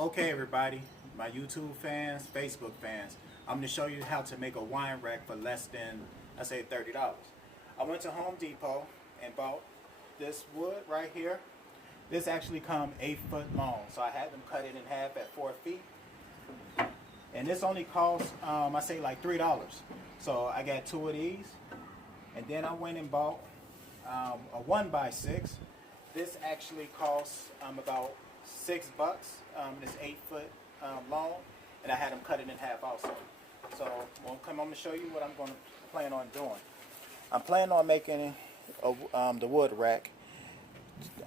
Okay, everybody, my YouTube fans, Facebook fans, I'm going to show you how to make a wine rack for less than, I say, $30. I went to Home Depot and bought this wood right here. This actually come 8 foot long, so I had them cut it in half at 4 feet. And this only cost, I say, like $3. So I got 2 of these, and then I went and bought a 1x6. This actually costs about $6. It's 8 foot long, and I had them cut it in half also. So I'm going to show you what I'm going to plan on doing. I'm planning on making the wood rack.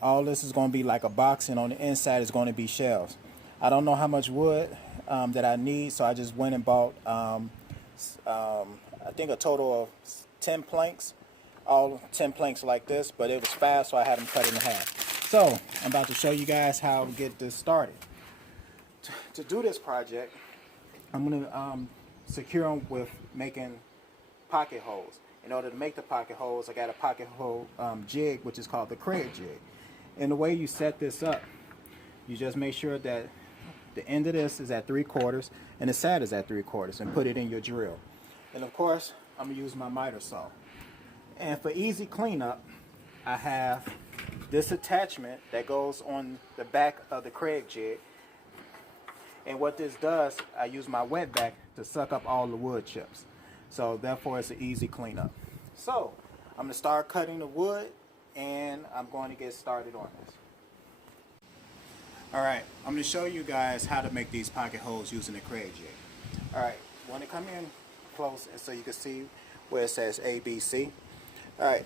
All this is going to be like a box, and on the inside is going to be shelves. I don't know how much wood that I need, so I just went and bought I think a total of 10 planks, all 10 planks like this, but it was fast, so I had them cut in half. So I'm about to show you guys how to get this started. To do this project, I'm going to secure them with making pocket holes. In order to make the pocket holes, I got a pocket hole jig, which is called the Craig jig. And the way you set this up, you just make sure that the end of this is at 3/4 and the side is at 3/4, and put it in your drill. And of course, I'm going to use my miter saw. And for easy cleanup, I have this attachment that goes on the back of the Craig jig. And what this does, I use my wet vac to suck up all the wood chips. So therefore, it's an easy cleanup. So I'm going to start cutting the wood, and I'm going to get started on this. Alright, I'm going to show you guys how to make these pocket holes using the Craig jig. Alright, want to come in close so you can see where it says ABC. Alright,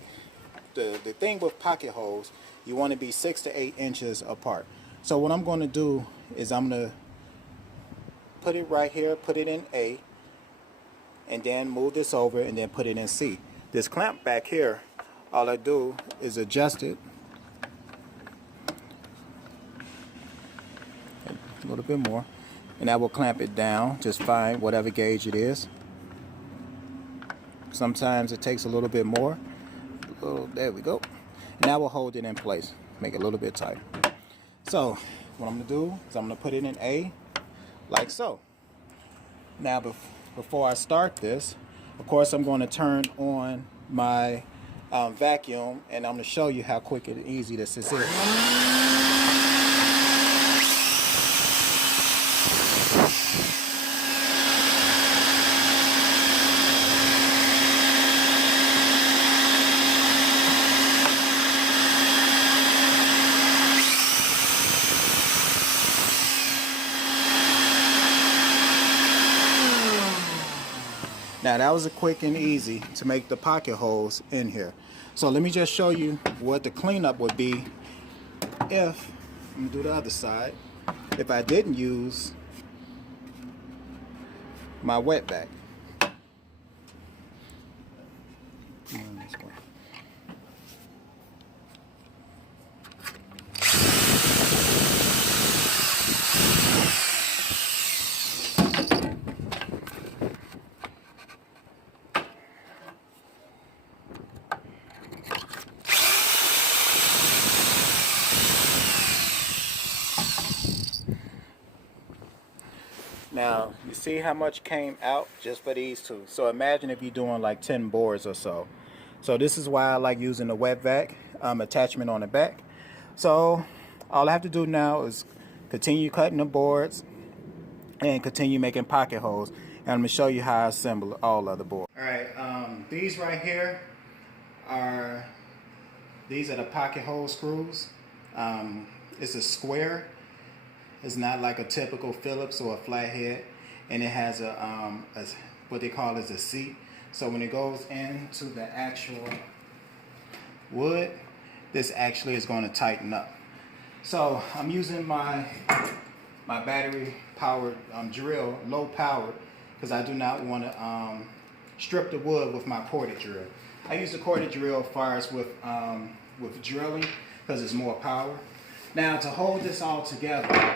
the thing with pocket holes, you want to be 6 to 8 inches apart. So what I'm going to do is I'm going to put it right here, put it in A, and then move this over and then put it in C. This clamp back here, all I do is adjust it a little bit more, and that will clamp it down just fine, whatever gauge it is. Sometimes it takes a little bit more. There we go. And that will hold it in place, make it a little bit tighter. So what I'm going to do is I'm going to put it in A like so. Now before I start this, of course I'm going to turn on my vacuum, and I'm going to show you how quick and easy this is. Now that was a quick and easy to make the pocket holes in here. So let me just show you what the cleanup would be if, let me do the other side, if I didn't use my wet vac. Now, you see how much came out just for these two. So imagine if you're doing like 10 boards or so. So this is why I like using the wet vac attachment on the back. So all I have to do now is continue cutting the boards and continue making pocket holes. And I'm going to show you how I assemble all of the boards. Alright, these right here are the pocket hole screws. It's a square. It's not like a typical Phillips or a flathead, and it has a what they call is a seat. So when it goes into the actual wood, this actually is going to tighten up. So I'm using my battery powered drill, low powered, because I do not want to strip the wood with my corded drill. I use the corded drill far as with drilling because it's more power. Now to hold this all together,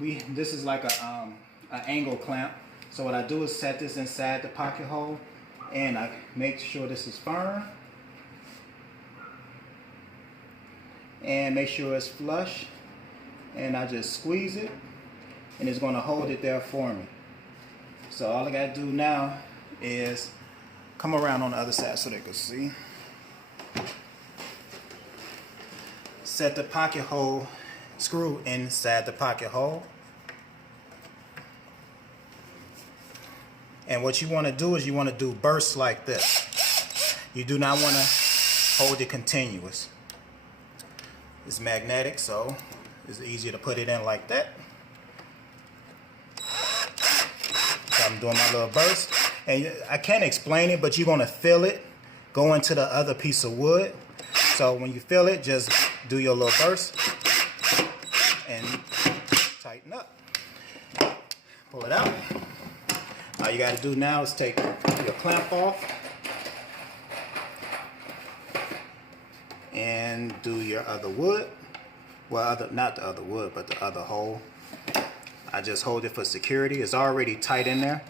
this is like an angle clamp. So what I do is set this inside the pocket hole, and I make sure this is firm, and make sure it's flush, and I just squeeze it, and it's going to hold it there for me. So all I got to do now is come around on the other side so they can see. Set the pocket hole screw inside the pocket hole. And what you want to do is you want to do bursts like this. You do not want to hold it continuous. It's magnetic, so it's easier to put it in like that. So I'm doing my little burst. And I can't explain it, but you're going to feel it go into the other piece of wood. So when you feel it, just do your little burst and tighten up. Pull it out. All you got to do now is take your clamp off and do your other wood. Well, not the other wood, but the other hole. I just hold it for security. It's already tight in there.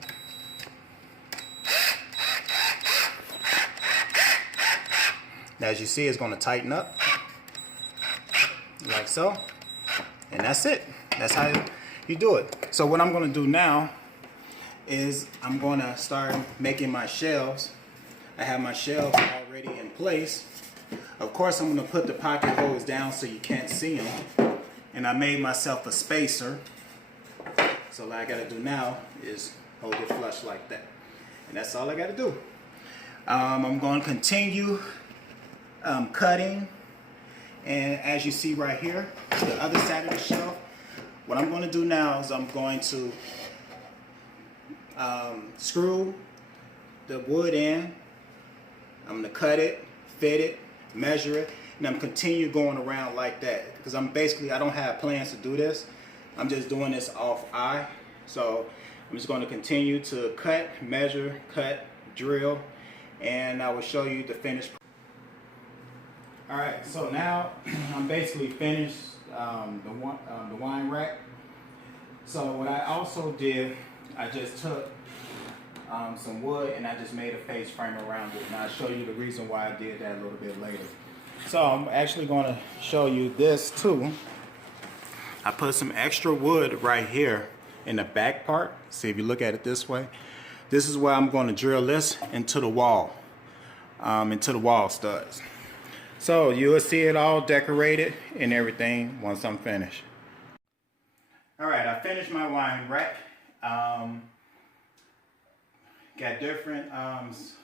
Now, as you see, it's going to tighten up like so, and that's it. That's how you do it. So what I'm going to do now is I'm going to start making my shelves. I have my shelves already in place. Of course, I'm going to put the pocket holes down so you can't see them, and I made myself a spacer. So what I got to do now is hold it flush like that, and that's all I got to do. I'm going to continue cutting, and as you see right here, the other side of the shelf, what I'm going to do now is I'm going to screw the wood in. I'm going to cut it, fit it, measure it, and I'm continue going around like that because I don't have plans to do this. I'm just doing this off eye. So I'm just going to continue to cut, measure, cut, drill, and I will show you the finished. Alright, so now I'm basically finished the wine rack. So what I also did, I just took some wood and I just made a face frame around it, and I'll show you the reason why I did that a little bit later. So I'm actually going to show you this too. I put some extra wood right here in the back part. See, if you look at it this way, this is where I'm going to drill this into the wall studs. So you will see it all decorated and everything once I'm finished. Alright, I finished my wine rack. Got different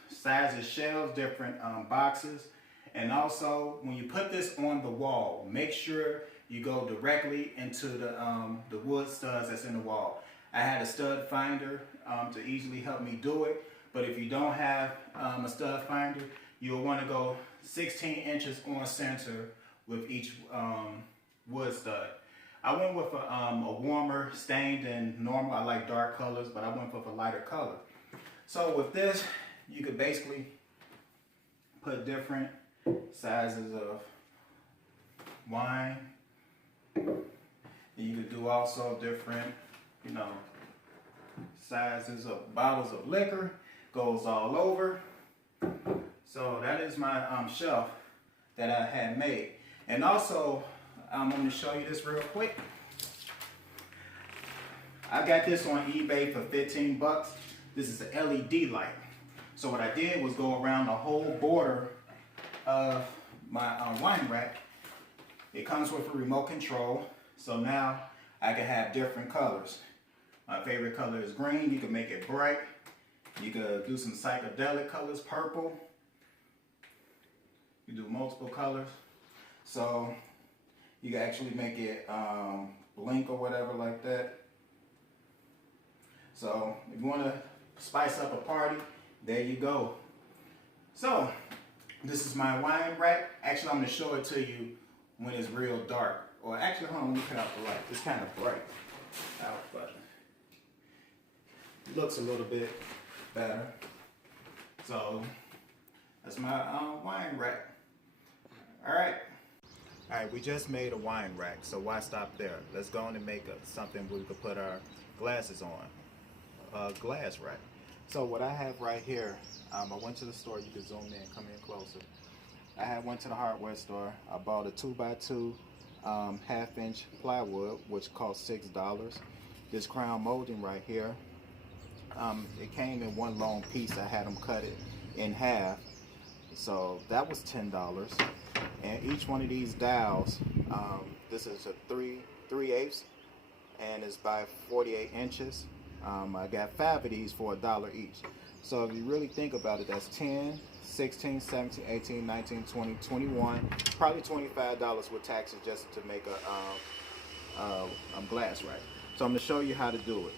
sizes shelves, different boxes. And also, when you put this on the wall, make sure you go directly into the wood studs that's in the wall. I had a stud finder to easily help me do it. But if you don't have a stud finder, you'll want to go 16 inches on center with each wood stud. I went with a warmer stain than normal. I like dark colors, but I went with a lighter color. So with this, you could basically put different sizes of wine. And you could do also different, sizes of bottles of liquor. Goes all over. So that is my shelf that I had made. And also, I'm going to show you this real quick. I got this on eBay for 15 bucks. This is an LED light. So what I did was go around the whole border of my wine rack. It comes with a remote control. So now I can have different colors. My favorite color is green. You can make it bright. You could do some psychedelic colors, purple. You do multiple colors. So you can actually make it blink or whatever like that. So if you want to spice up a party, there you go. So this is my wine rack. Actually, I'm going to show it to you when it's real dark. Or actually, hold on, let me cut out the light. It's kind of bright out, but it looks a little bit better. So that's my wine rack. Alright, we just made a wine rack, so why stop there? Let's go on and make something where we could put our glasses on. A glass rack. So what I have right here, I went to the store. You can zoom in, come in closer. I went to the hardware store. I bought a 2x2 half-inch plywood, which cost $6. This crown molding right here, it came in one long piece. I had them cut it in half, so that was $10. And each one of these dowels, this is a 3/8, and it's by 48 inches. I got 5 of these for $1 each. So if you really think about it, that's 10, 16, 17, 18, 19, 20, 21, probably $25 with taxes just to make a glass rack. So I'm going to show you how to do it.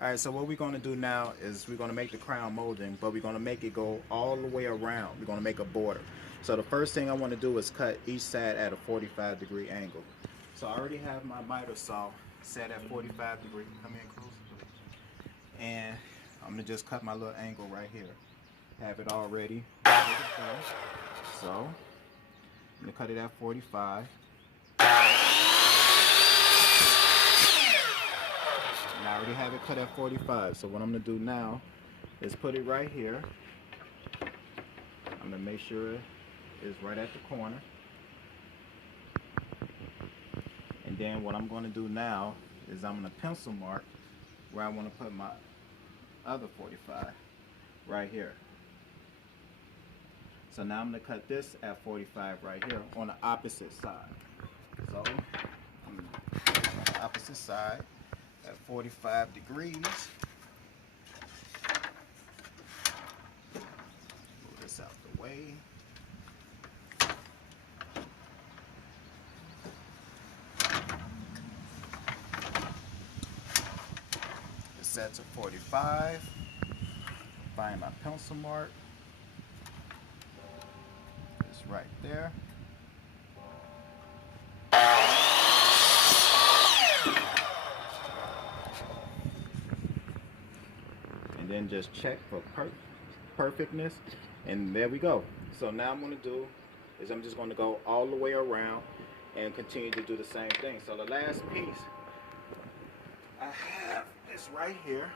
Alright, so what we're going to do now is we're going to make the crown molding, but we're going to make it go all the way around. We're going to make a border. So the first thing I want to do is cut each side at a 45-degree angle. So I already have my miter saw set at 45 degrees. Come in close. And I'm going to just cut my little angle right here. Have it all ready. So I'm going to cut it at 45. And I already have it cut at 45. So what I'm going to do now is put it right here. I'm going to make sure it's right at the corner. And then what I'm going to do now is I'm going to pencil mark where I want to put my other 45 right here. So now I'm going to cut this at 45 right here on the opposite side. So I'm going to cut on the opposite side at 45 degrees. Move this out the way. It's set to 45. Find my pencil mark. It's right there. And then just check for perfectness, and there we go. So now I'm going to do is I'm just going to go all the way around and continue to do the same thing. So the last piece I have is right here.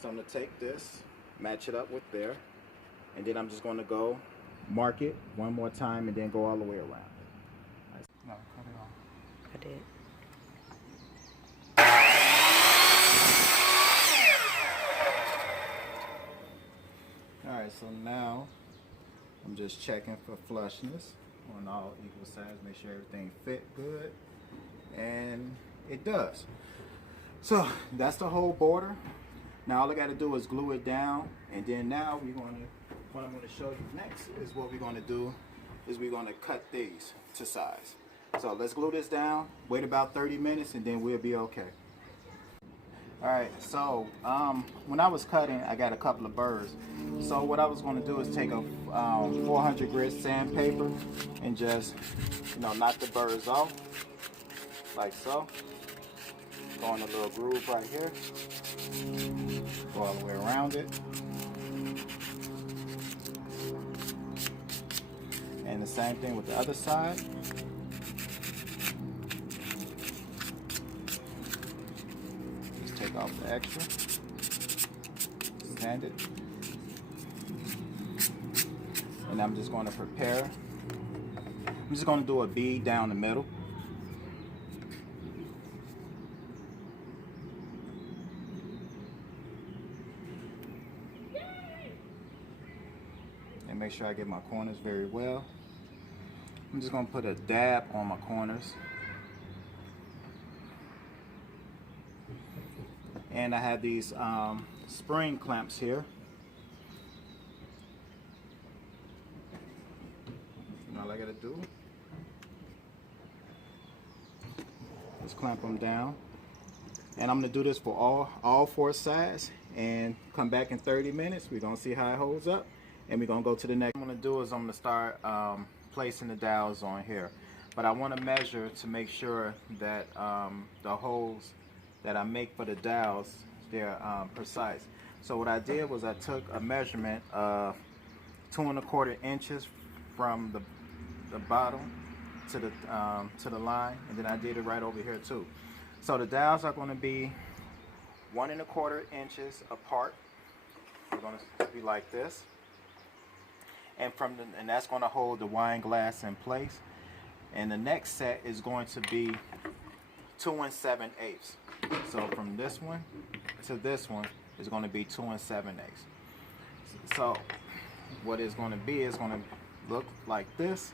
So I'm going to take this, match it up with there, and then I'm just going to go mark it one more time and then go all the way around. No, cut it off. I did. Alright, so now I'm just checking for flushness on all equal sides, make sure everything fit good, and it does. So that's the whole border. Now all I got to do is glue it down, and then now what I'm going to show you next is what we're going to do is we're going to cut these to size. So let's glue this down, wait about 30 minutes, and then we'll be okay. Alright, so when I was cutting, I got a couple of burrs. So what I was going to do is take a 400 grit sandpaper and just, knock the burrs off, like so. Go in a little groove right here. Go all the way around it. And the same thing with the other side. Take off the extra, sand it, and I'm just going to prepare. I'm just going to do a bead down the middle. And make sure I get my corners very well. I'm just going to put a dab on my corners. And I have these spring clamps here. And all I gotta do is clamp them down. And I'm gonna do this for all 4 sides and come back in 30 minutes. We're gonna see how it holds up, and we're gonna go to the next. What I'm gonna do is I'm gonna start placing the dowels on here. But I wanna measure to make sure that the holes that I make for the dowels, they're precise. So what I did was I took a measurement of 2 1/4 inches from the bottom to the line, and then I did it right over here too. So the dowels are going to be 1 1/4 inches apart. They're going to be like this, and that's going to hold the wine glass in place. And the next set is going to be 2 7/8. So from this one to this one is going to be 2 7/8. So what it's going to be is going to look like this.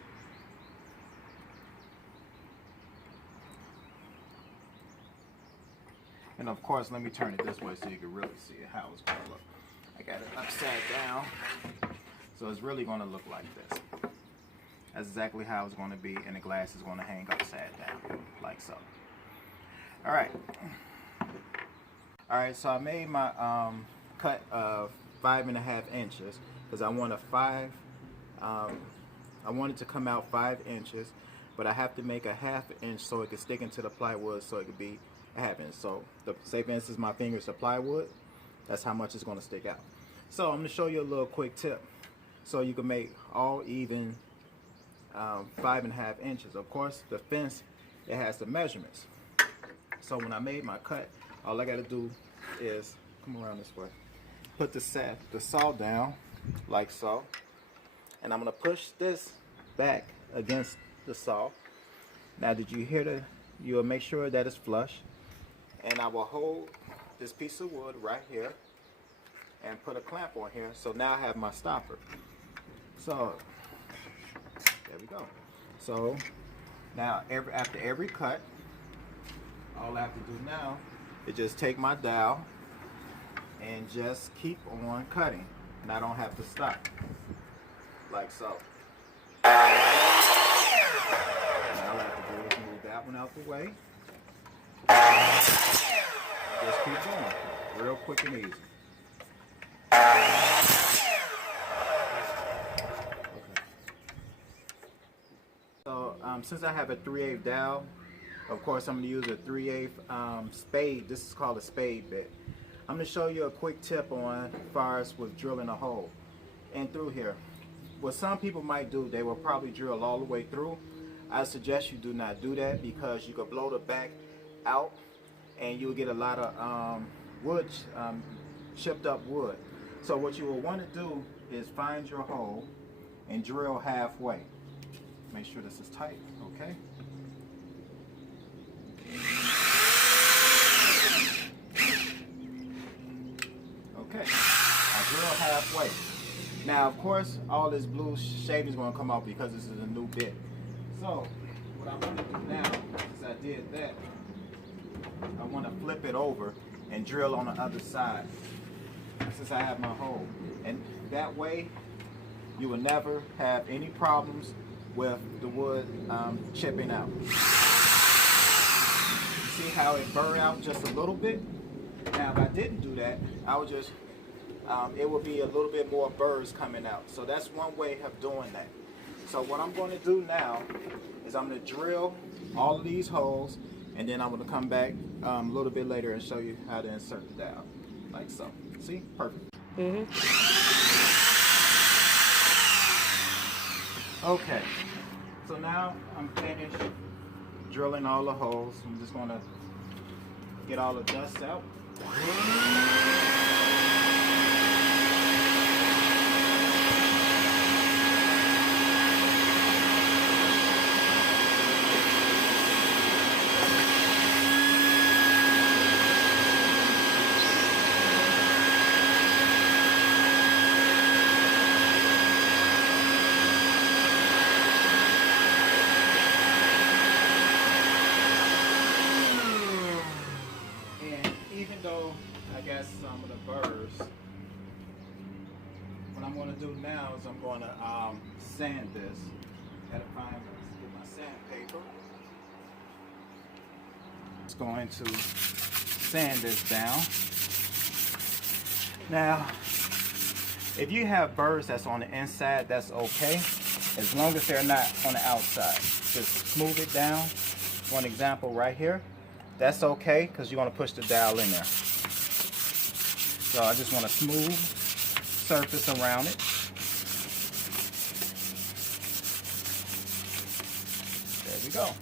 And of course, let me turn it this way so you can really see how it's going to look. I got it upside down, so it's really going to look like this. That's exactly how it's going to be, and the glass is going to hang upside down, like so. Alright, so I made my cut of 5.5 inches because I want I want it to come out 5 inches, but I have to make a 1/2 inch so it can stick into the plywood, so it could be a 1/2 inch. So say for instance my fingers are plywood, that's how much it's going to stick out. So I'm going to show you a little quick tip so you can make all even 5.5 inches. Of course the fence, it has the measurements. So when I made my cut, all I got to do is come around this way, put the saw down like so, and I'm going to push this back against the saw. Now did you hear you'll make sure that it's flush, and I will hold this piece of wood right here and put a clamp on here. So now I have my stopper. So there we go. So now after every cut, all I have to do now is just take my dowel and just keep on cutting, and I don't have to stop, like so. Now all I have to do is move that one out the way. Just keep going, real quick and easy. So since I have a 3/8 dowel, of course I'm going to use a 3/8 spade. This is called a spade bit. I'm going to show you a quick tip on as far as with drilling a hole and through here. What some people might do, they will probably drill all the way through. I suggest you do not do that because you can blow the back out and you'll get a lot of wood, chipped up wood. So what you will want to do is find your hole and drill halfway. Make sure this is tight, okay? Okay, I drill halfway. Now, of course, all this blue shaving is going to come out because this is a new bit. So, what I want to do now, since I did that, I want to flip it over and drill on the other side, since I have my hole. And that way, you will never have any problems with the wood chipping out. You see how it burned out just a little bit? Now, if I didn't do that, I would just, it would be a little bit more burrs coming out. So that's one way of doing that. So what I'm going to do now is I'm going to drill all of these holes, and then I'm going to come back a little bit later and show you how to insert the dowel, like so. See? Perfect. Okay, so now I'm finished drilling all the holes. I'm just going to get all the dust out. Some of the burrs. What I'm going to do now is I'm going to sand this. Gotta find, get my sandpaper. It's going to sand this down. Now, if you have burrs that's on the inside, that's okay, as long as they're not on the outside. Just smooth it down. One example right here. That's okay because you're going to push the dowel in there. So I just want a smooth surface around it. There we go.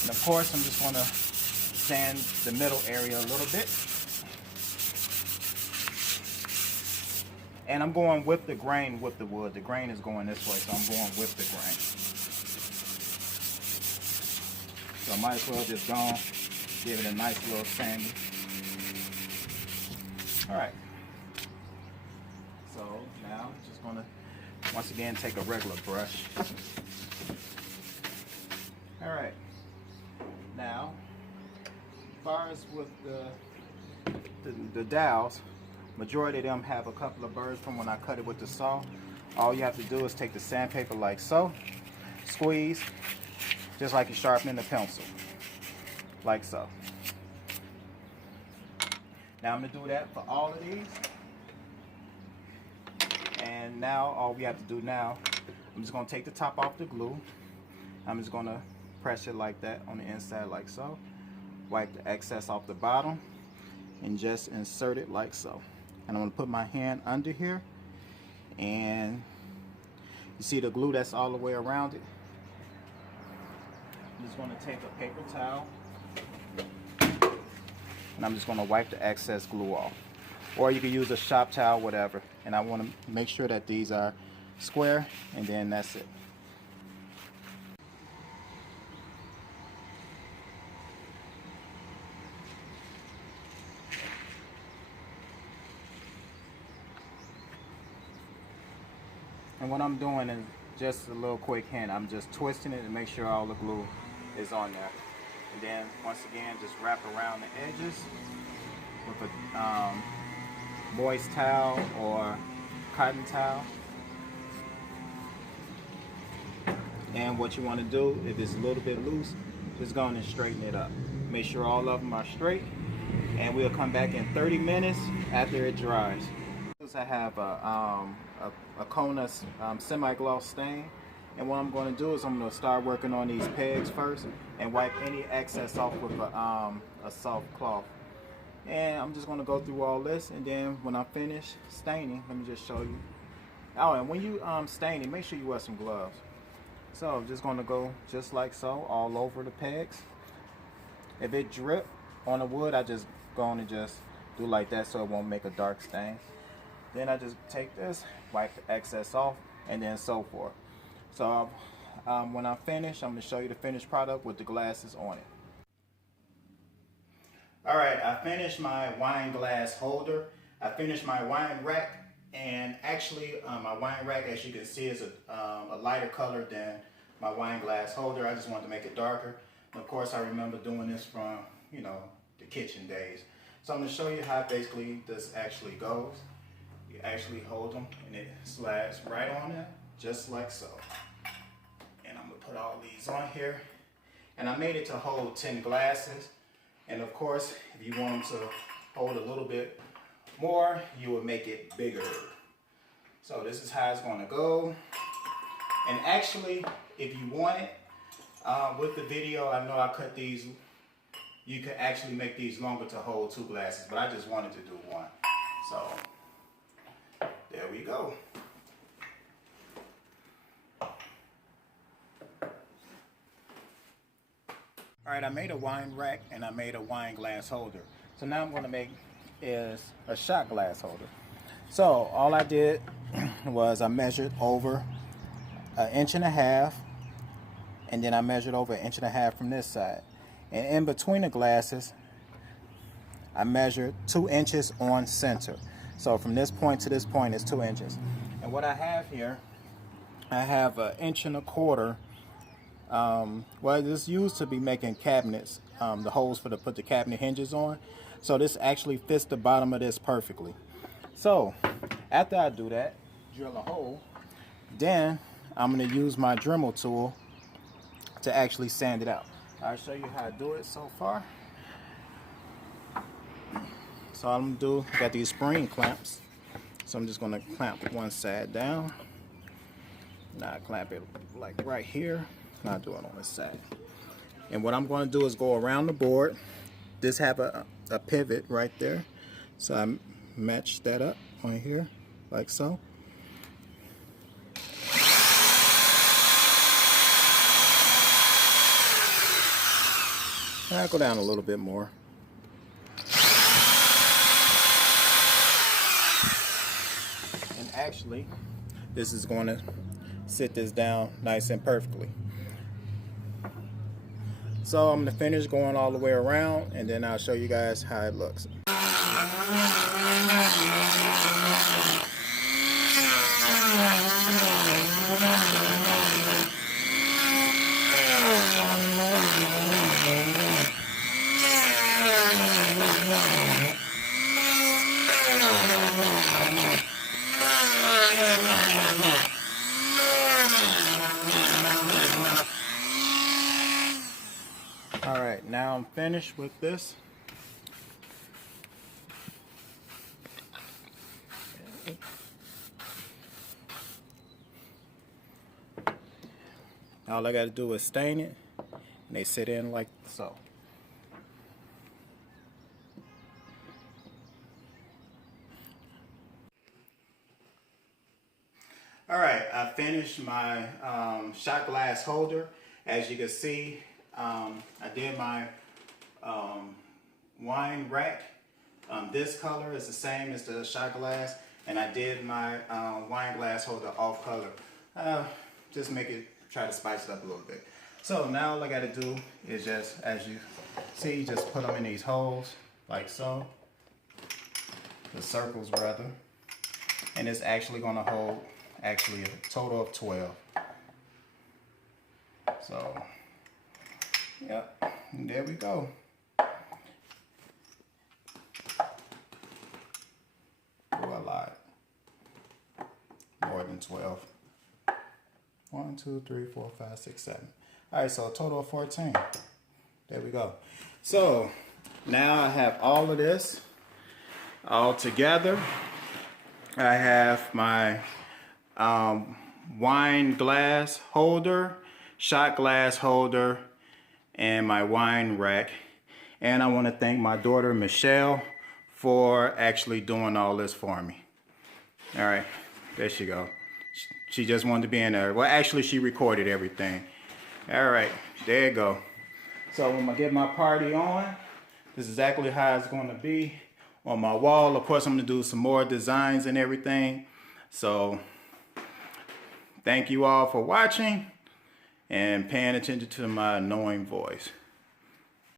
And of course I'm just going to sand the middle area a little bit. And I'm going with the grain with the wood. The grain is going this way, so I'm going with the grain. So I might as well just go on, give it a nice little sanding. Alright. So now I'm just gonna once again take a regular brush. Alright. Now, as far as with the dowels, majority of them have a couple of burrs from when I cut it with the saw. All you have to do is take the sandpaper like so, squeeze, just like you're sharpening a pencil, like so. Now I'm going to do that for all of these. And now all we have to do now, I'm just going to take the top off the glue. I'm just going to press it like that on the inside like so. Wipe the excess off the bottom and just insert it like so. And I'm going to put my hand under here, and you see the glue that's all the way around it. I'm just going to take a paper towel and I'm just going to wipe the excess glue off, or you can use a shop towel, whatever. And I want to make sure that these are square, and then that's it. And what I'm doing is just a little quick hint. I'm just twisting it to make sure all the glue is on there. And then once again, just wrap around the edges with a moist towel or cotton towel. And what you want to do, if it's a little bit loose, just go on and straighten it up. Make sure all of them are straight, and we'll come back in 30 minutes after it dries. I have a Kona semi-gloss stain, and what I'm going to do is I'm going to start working on these pegs first and wipe any excess off with a soft cloth. And I'm just going to go through all this, and then when I'm finished staining, let me just show you. Oh, and when you staining, make sure you wear some gloves. So I'm just going to go just like so all over the pegs. If it drip on the wood, I just go on and just do like that so it won't make a dark stain. Then I just take this, wipe the excess off, and then so forth. So when I'm finished, I'm going to show you the finished product with the glasses on it. Alright, I finished my wine glass holder. I finished my wine rack, and actually my wine rack, as you can see, is a lighter color than my wine glass holder. I just wanted to make it darker. And of course, I remember doing this from, you know, the kitchen days. So I'm going to show you how basically this actually goes. You actually hold them and it slides right on there, just like so. And I'm going to put all these on here. And I made it to hold 10 glasses. And of course, if you want them to hold a little bit more, you will make it bigger. So this is how it's going to go. And actually, if you want it, with the video, I know I cut these, you could actually make these longer to hold 2 glasses, but I just wanted to do 1. So there we go. Alright, I made a wine rack and I made a wine glass holder. So now I'm going to make is a shot glass holder. So all I did was I measured over 1.5 inches, and then I measured over 1.5 inches from this side. And in between the glasses, I measured 2 inches on center. So from this point to this point is 2 inches. And what I have here, I have 1.25 inches. Well, this used to be making cabinets, the holes for to put the cabinet hinges on. So this actually fits the bottom of this perfectly. So after I do that, drill a hole, then I'm going to use my Dremel tool to actually sand it out. I'll show you how I do it so far. So all I'm going to do, got these spring clamps. So I'm just going to clamp one side down. Now I clamp it like right here. Now I do it on this side. And what I'm going to do is go around the board. This have a pivot right there. So I match that up on here like so. And I go down a little bit more. And actually, this is going to sit this down nice and perfectly. So I'm gonna finish going all the way around, and then I'll show you guys how it looks. Alright, now I'm finished with this. All I got to do is stain it, and they sit in like so. Alright, I finished my shot glass holder. As you can see, I did my wine rack. This color is the same as the shot glass, and I did my wine glass holder off color. Just make it, try to spice it up a little bit. So now all I got to do is just, as you see, just put them in these holes like so, the circles rather, and it's actually going to hold actually a total of 12. So, yep, and there we go. A lot more than 12. 1, 2, 3, 4, 5, 6, 7. All right, so a total of 14. There we go. So now I have all of this all together. I have my wine glass holder, shot glass holder, and my wine rack. And I want to thank my daughter Michelle for actually doing all this for me. All right, there she go. She just wanted to be in there. Well, actually, she recorded everything. All right, there you go. So when I get my party on, this is exactly how it's going to be on my wall. Of course, I'm going to do some more designs and everything. So thank you all for watching and paying attention to my annoying voice.